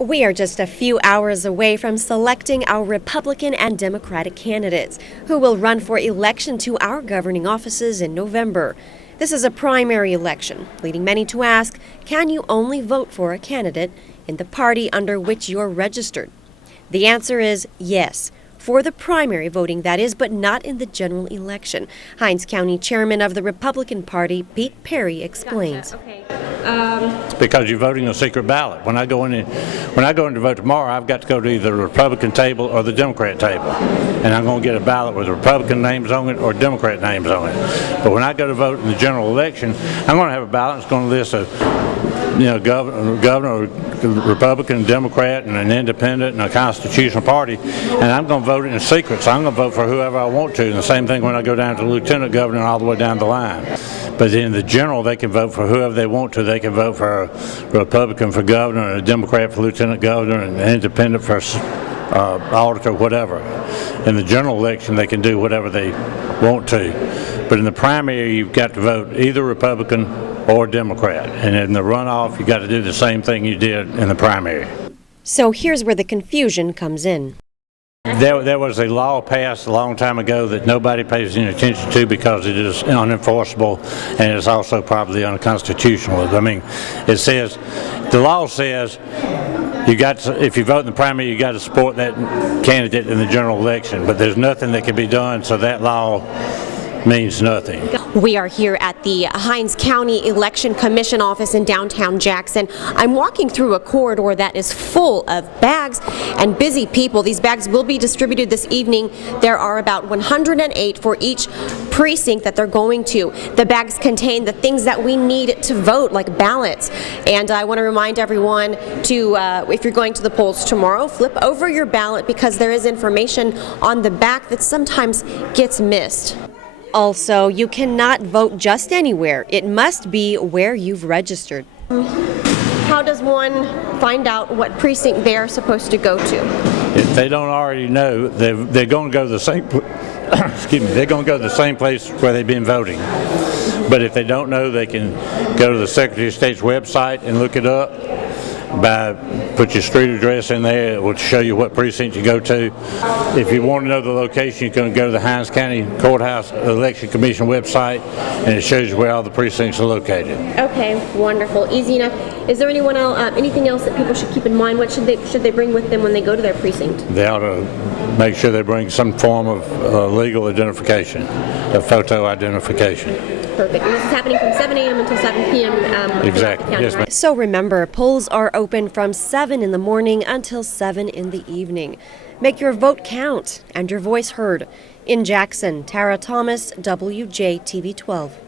We are just a few hours away from selecting our Republican and Democratic candidates who will run for election to our governing offices in November. This is a primary election, leading many to ask, can you only vote for a candidate in the party under which you're registered? The answer is yes. For the primary voting, that is, but not in the general election. Hinds County Chairman of the Republican Party, Pete Perry, explains. Gotcha. Okay. Because you're voting a secret ballot. When I go in to vote tomorrow, I've got to go to either the Republican table or the Democrat table, and I'm going to get a ballot with Republican names on it or Democrat names on it. But when I go to vote in the general election, I'm going to have a ballot that's going to list governor, Republican, Democrat, and an independent, and a constitutional party, and I'm going to vote it in secret. So I'm going to vote for whoever I want to. And the same thing when I go down to lieutenant governor all the way down the line. But in the general, they can vote for whoever they want to. They can vote for a Republican for governor, and a Democrat for lieutenant governor, and an independent for auditor, whatever. In the general election, they can do whatever they want to. But in the primary, you've got to vote either Republican or Democrat. And in the runoff, you've got to do the same thing you did in the primary. So here's where the confusion comes in. There was a law passed a long time ago that nobody pays any attention to because it is unenforceable and it's also probably unconstitutional. I mean, the law says if you vote in the primary, you got to support that candidate in the general election, but there's nothing that can be done, so that law means nothing. We are here at the Hinds County Election Commission office in downtown Jackson. I'm walking through a corridor that is full of bags and busy people. These bags will be distributed this evening. There are about 108 for each precinct that they're going to. The bags contain the things that we need to vote, like ballots. And I want to remind everyone to, if you're going to the polls tomorrow, flip over your ballot because there is information on the back that sometimes gets missed. Also, you cannot vote just anywhere. It must be where you've registered. How does one find out what precinct they're supposed to go to? If they don't already know, they're going to go to the same. Excuse me. They're going to go to the same place where they've been voting. But if they don't know, they can go to the Secretary of State's website and look it up. Put your street address in there. It will show you what precinct you go to. If you want to know the location, you can go to the Hinds County Courthouse Election Commission website, and it shows you where all the precincts are located. Okay, wonderful, easy enough. Is there anything else that people should keep in mind? What should they bring with them when they go to their precinct? They ought to make sure they bring some form of legal identification, a photo identification. Perfect. And this is happening from 7 a.m. until 7 p.m. Exactly. County, yes, right? So remember, polls are open from 7 in the morning until 7 in the evening. Make your vote count and your voice heard. In Jackson, Tara Thomas, WJTV 12.